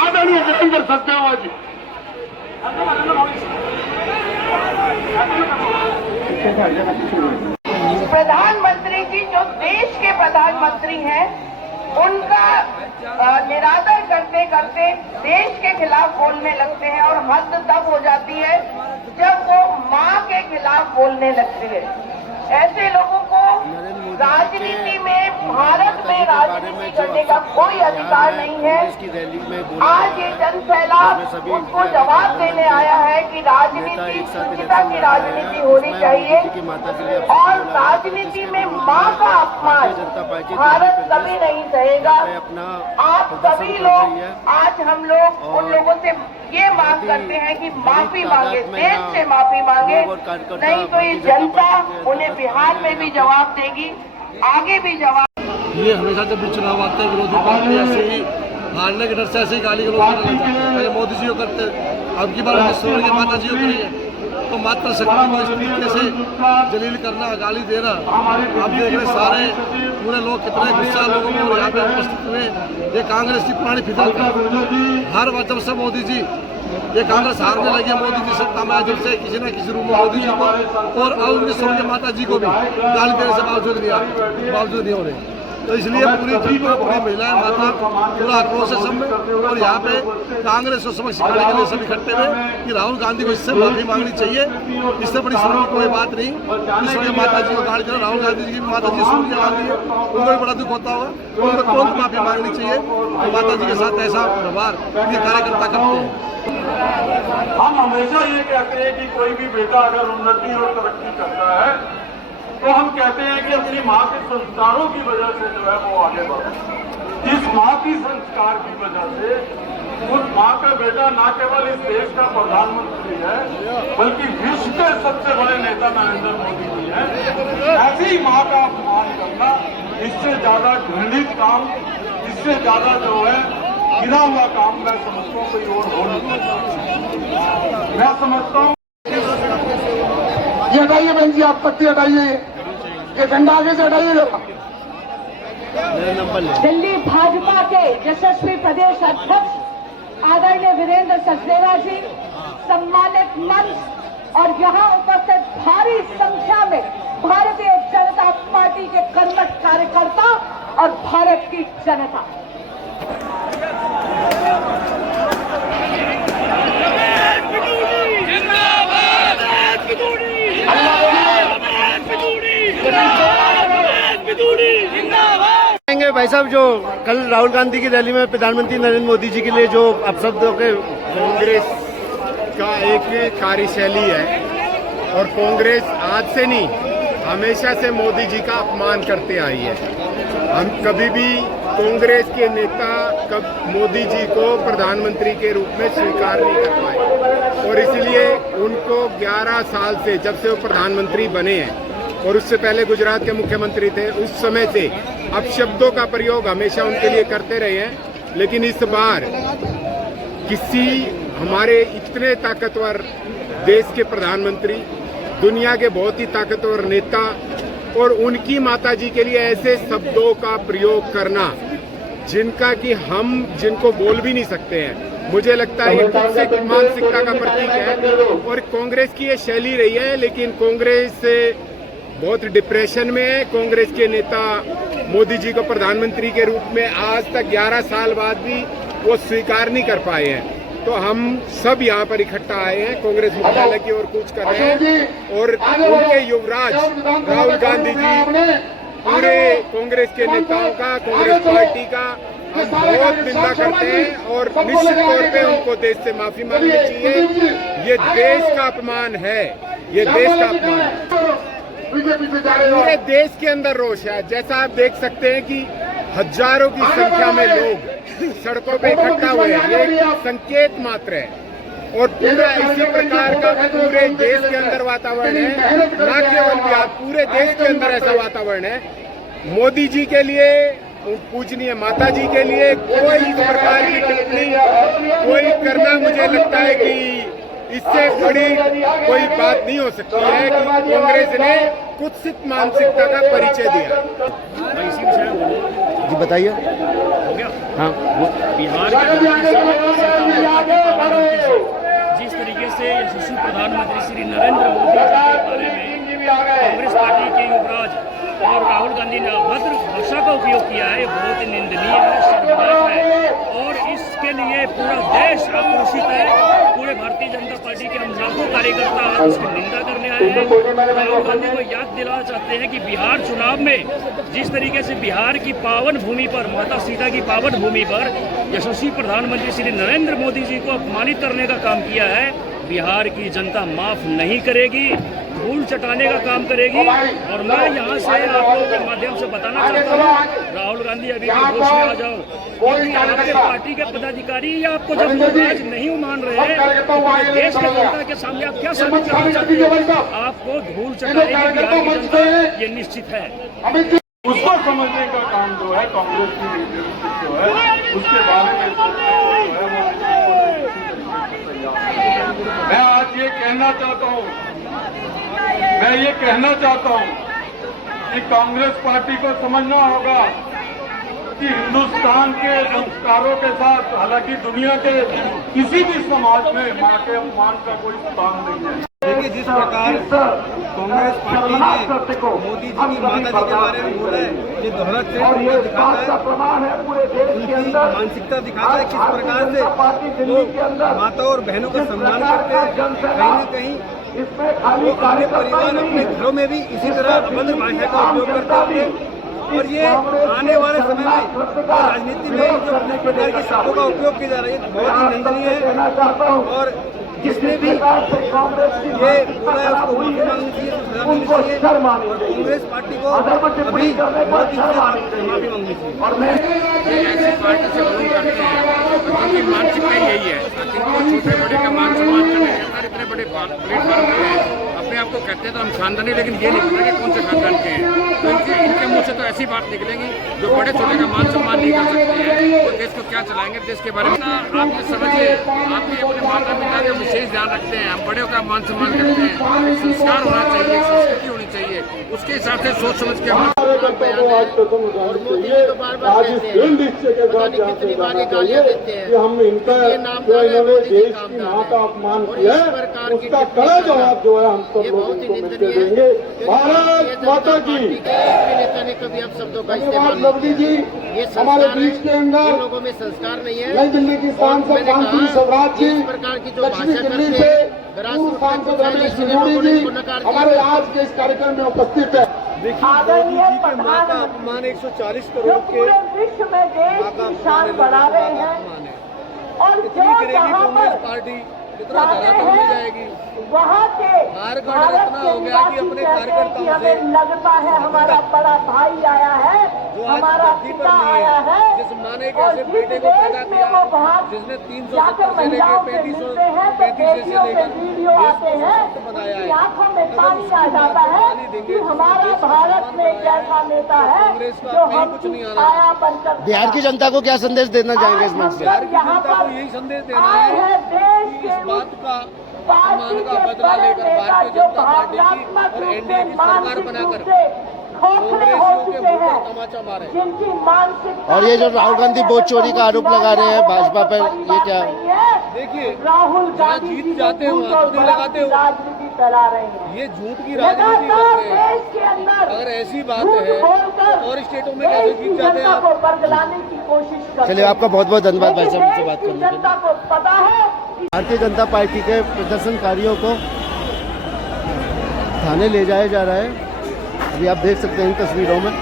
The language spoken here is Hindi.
आदरणीय जितेंद्र सचदेवा जी। प्रधानमंत्री जी जो देश के प्रधानमंत्री हैं, उनका निरादर करते करते देश के खिलाफ बोलने लगते हैं और हद तब हो जाती है जब वो माँ के खिलाफ बोलने लगते हैं। ऐसे लोगों को राजनीति में, भारत में राजनीति करने का कोई अधिकार नहीं है। आज ये जन सैलाब उसको जवाब देने आया है कि राजनीति शुचिता की राजनीति होनी चाहिए और राजनीति में मां का अपमान भारत कभी नहीं सहेगा। आप सभी लोग, आज हम लोग उन लोगों से ये मांग करते हैं कि माफी मांगे, देश से माफी मांगे, नहीं तो ये जनता उन्हें बिहार में भी जवाब देगी, आगे भी जवाब। ये हमेशा जब भी चुनाव आते हैं विरोधी पार्टी ऐसे ही हारने के डर से ऐसे ही गाली गलौज करने लगते हैं। पहले मोदी जी को करते, अब की बार सोने के माता जी को करेंगे। तो मात्र शक्ति को इस तरीके से जलील करना, गाली देना, आप देख रहे सारे पूरे लोग कितने गुस्सा लोगों में, और यहाँ पे उपस्थित में ये कांग्रेस की पुरानी फितरत है। हर बार जब से मोदी जी, ये कांग्रेस हारने लगी है, मोदी जी सत्ता में जब से किसी न किसी रूप में मोदी जी को और उनके सोने के माता जी को भी गाली देने से बावजूद नहीं हो रहे। तो इसलिए पूरी जनता, पूरी महिलाएं, माता, पूरा आक्रोश है सब में। और यहाँ पे कांग्रेस को सबक सिखाने के लिए सब इकट्ठे हुए कि राहुल गांधी को इससे माफी मांगनी चाहिए। इससे बड़ी शर्म की कोई बात नहीं। सूर्य माता जी को गाली देना, राहुल गांधी जी की माता जी सूर्य गांधी है, उनको भी बड़ा दुख होता होगा, उनको तुरंत माफी मांगनी चाहिए। तो माता जी के साथ ऐसा व्यवहार ये कार्यकर्ता करते हैं। हम हमेशा ये कहते हैं कि कोई भी बेटा अगर उन्नति और तरक्की करता है तो हम कहते हैं कि अपनी माँ के संस्कारों की वजह से जो है वो आगे बढ़े। इस माँ की संस्कार की वजह से उस माँ का बेटा न केवल इस देश का प्रधानमंत्री है, बल्कि विश्व के सबसे बड़े नेता नरेंद्र मोदी जी हैं। ऐसी माँ का अपमान करना, इससे ज्यादा घृणित काम, इससे ज्यादा जो है गिरा हुआ काम मैं समझता हूँ कोई और हो नहीं सकता। मैं समझता हूँ ये हटाइए बहन जी, आप पत्ती हटाइए, ये झंडा आगे से हटाइए जरा। दिल्ली भाजपा के यशस्वी प्रदेश अध्यक्ष आदरणीय वीरेंद्र सचदेवा जी, सम्मानित मंच और यहाँ उपस्थित भारी संख्या में भारतीय जनता पार्टी के कर्मठ कार्यकर्ता और भारत की जनता, भाई साहब, जो कल राहुल गांधी की रैली में प्रधानमंत्री नरेंद्र मोदी जी के लिए जो अपशब्दों के, कांग्रेस का एक कार्यशैली है और कांग्रेस आज से नहीं हमेशा से मोदी जी का अपमान करते आई है। हम कभी भी कांग्रेस के नेता कब मोदी जी को प्रधानमंत्री के रूप में स्वीकार नहीं कर पाए और इसलिए उनको 11 साल से, जब से वो प्रधानमंत्री बने हैं और उससे पहले गुजरात के मुख्यमंत्री थे, उस समय से अपशब्दों का प्रयोग हमेशा उनके लिए करते रहे हैं। लेकिन इस बार किसी हमारे इतने ताकतवर देश के प्रधानमंत्री, दुनिया के बहुत ही ताकतवर नेता और उनकी माताजी के लिए ऐसे शब्दों का प्रयोग करना जिनका कि हम जिनको बोल भी नहीं सकते हैं, मुझे लगता है ये टॉक्सिक मानसिकता का प्रतीक है और कांग्रेस की ये शैली रही है। लेकिन कांग्रेस बहुत डिप्रेशन में है। कांग्रेस के नेता मोदी जी को प्रधानमंत्री के रूप में आज तक 11 साल बाद भी वो स्वीकार नहीं कर पाए हैं। तो हम सब यहाँ पर इकट्ठा आए हैं, कांग्रेस मुख्यालय की ओर कूच कर रहे हैं और उनके युवराज राहुल गांधी जी, पूरे कांग्रेस के नेताओं का, कांग्रेस पार्टी का हम बहुत निंदा करते हैं और निश्चित तौर पे उनको देश से माफी मांगनी चाहिए। ये देश का अपमान है, ये देश का अपमान है। पूरे देश के अंदर रोष है। जैसा आप देख सकते हैं कि हजारों की संख्या में लोग सड़कों पे इकट्ठा हुए हैं, ये संकेत मात्र है और पूरा इसी प्रकार का पूरे देश के अंदर वातावरण है, न केवल बिहार, पूरे देश के अंदर ऐसा वातावरण है। मोदी जी के लिए, पूजनीय माता जी के लिए कोई इस प्रकार की टिप्पणी कोई करना, मुझे लगता है कि इससे बड़ी कोई बात नहीं हो सकती है कि कांग्रेस ने कुत्सित मानसिकता का परिचय दिया। जी बताइए। हाँ बिहार के जिस तरीके से यशस्वी प्रधानमंत्री श्री नरेंद्र मोदी जी के बारे में कांग्रेस पार्टी के युवराज और राहुल गांधी ने अभद्र भाषा का उपयोग किया है, बहुत ही निंदनीय है, शर्मनाक है और इसके लिए पूरा देश आक्रोशित है। पूरे भारतीय जनता पार्टी के हम लाखों कार्यकर्ता आज इसकी निंदा करने आए हैं। राहुल गांधी को याद दिलाना चाहते हैं कि बिहार चुनाव में जिस तरीके से बिहार की पावन भूमि पर, माता सीता की पावन भूमि पर यशस्वी प्रधानमंत्री श्री नरेंद्र मोदी जी को अपमानित करने का काम किया है, बिहार की जनता माफ नहीं करेगी, धूल चटाने का काम करेगी। और मैं यहाँ से आप लोगों के माध्यम से बताना चाहता हूँ, राहुल गांधी अभी भी होश में आ जाओ, क्योंकि आपके पार्टी के पदाधिकारी आपको जब लोग आज नहीं मान रहे हैं तो देश की जनता के सामने आप क्या साबित करना चाहते हो? आपको धूल चटाएगी बिहार की जनता, ये निश्चित है। उसको समझने का काम जो है कांग्रेस की लीडरशिप जो है उसके बारे में सोचने को जो है वो मैं आज ये कहना चाहता हूँ, मैं ये कहना चाहता हूँ कि कांग्रेस पार्टी को समझना होगा कि हिंदुस्तान के संस्कारों के साथ, हालांकि दुनिया के किसी भी समाज में मां के अपमान का कोई स्थान नहीं है। देखिए, जिस प्रकार कांग्रेस पार्टी ने मोदी जी की माता जी के बारे में बोला है, ये दोहरा ट्रेंड दिखाता है, उनकी मानसिकता दिखाता है किस प्रकार से लोग माताओं और बहनों का सम्मान करते हैं। कहीं न कहीं वो अपने परिवार, अपने घरों में भी इसी तरह अभद्र भाषा का उपयोग करते होंगे और ये आने वाले समय में राजनीति में जो अनेक प्रकार की शब्दों का उपयोग किया जा रहा है, बहुत ही निंदनीय है। और जिसने भी ये बोला है उसको माफी मांगनी चाहिए, सजा मिलनी चाहिए और कांग्रेस पार्टी को अभी मोदी से माफी मांगनी चाहिए। ऐसी पार्टी से बिलोंग करते हैं उनकी मानसिकता यही है, इनको छोटे बड़े का मान सम्मान करने के इतने बड़े प्लेटफॉर्म पे अपने आप को कहते हैं तो हम खानदानी, लेकिन ये नहीं पता कि कौन से खानदान के हैं। तो इनके मुंह से तो ऐसी बात निकलेगी जो बड़े छोटे का मान सम्मान नहीं कर सकते हैं, वो देश को क्या चलाएंगे। देश के बारे में आप ये समझिए, आप भी अपने माता पिता का विशेष ध्यान रखते हैं, हम बड़े का मान सम्मान करते हैं, संस्कार होना चाहिए, संस्कृति होनी चाहिए, उसके हिसाब से सोच समझ के हम आज इस दृढ़ निश्चय के साथ यहाँ से जाना चाहिए कि हमने इनका जो इन्होंने देश की मां का अपमान किया है उसका कड़ा जवाब जो है हम सब लोग इनको मिलकर देंगे। भारत माता की। धन्यवाद लवली जी, हमारे बीच के अंदर लोगों में संस्कार नहीं है। नई दिल्ली की सांसद कांति स्वराज जी, दक्षिणी दिल्ली से पूर्व सांसद रमेश सिंघोड़ी जी हमारे आज के इस कार्यक्रम में उपस्थित है। आदरणीय प्रधानमंत्री 140 जो करोड़ पूरे विश्व में देश की शान बढ़ा रहे हैं और जो जहाँ पर पार्टी जाते हैं वहाँ के भारत के निवासी कहते हैं कि हमें लगता है हमारा बड़ा भाई आया है, हमारा पिता आया है और जिस देश में वो वहाँ जाकर महिलाओं से मिलते हैं तो बेटियों के वीडियो आते हैं, उनकी आंखों में पानी आ जाता है कि हमारा भारत में एक ऐसा नेता है जो हमकी छाया बनकर। बिहार की जनता को क्या संदेश देना चाहेंगे इस मंच से? यहाँ पर यही संदेश देना आए है हैं देश कि इस बात का पार्टी के बदला बड़े लेकर नेता भारतीय जो जनता पार्टी की भावनात्मक और रूप एनडीए से की सरकार मानसिक बनाकर रूप से खोखले हो कांग्रेसियों के चुके मुंह पर हैं, तमाचा मारे। जिनकी मानसिक और ये जो राहुल गांधी वोट चोरी का आरोप लगा रहे हैं भाजपा पर, ये क्या देखिए, राहुल जहाँ गांधी जीत जी जाते हो, झूठ और आप नहीं लगाते हो। राजनीति फैला रहे हैं। ये झूठ की राजनीति लगातार करते हैं। देश के अंदर अगर ऐसी बात झूठ है बोलकर तो और स्टेटों में कैसे देश की जीत जाते हैं जनता आप? को बरगलाने की कोशिश करते हैं। चलिए, आपका बहुत बहुत धन्यवाद भाई साहब मुझसे बात देश की करने के लिए। जनता को पता है कि भारतीय जनता पार्टी के प्रदर्शनकारियों को थाने ले जाया जा रहा है, अभी आप देख सकते हैं इन तस्वीरों में।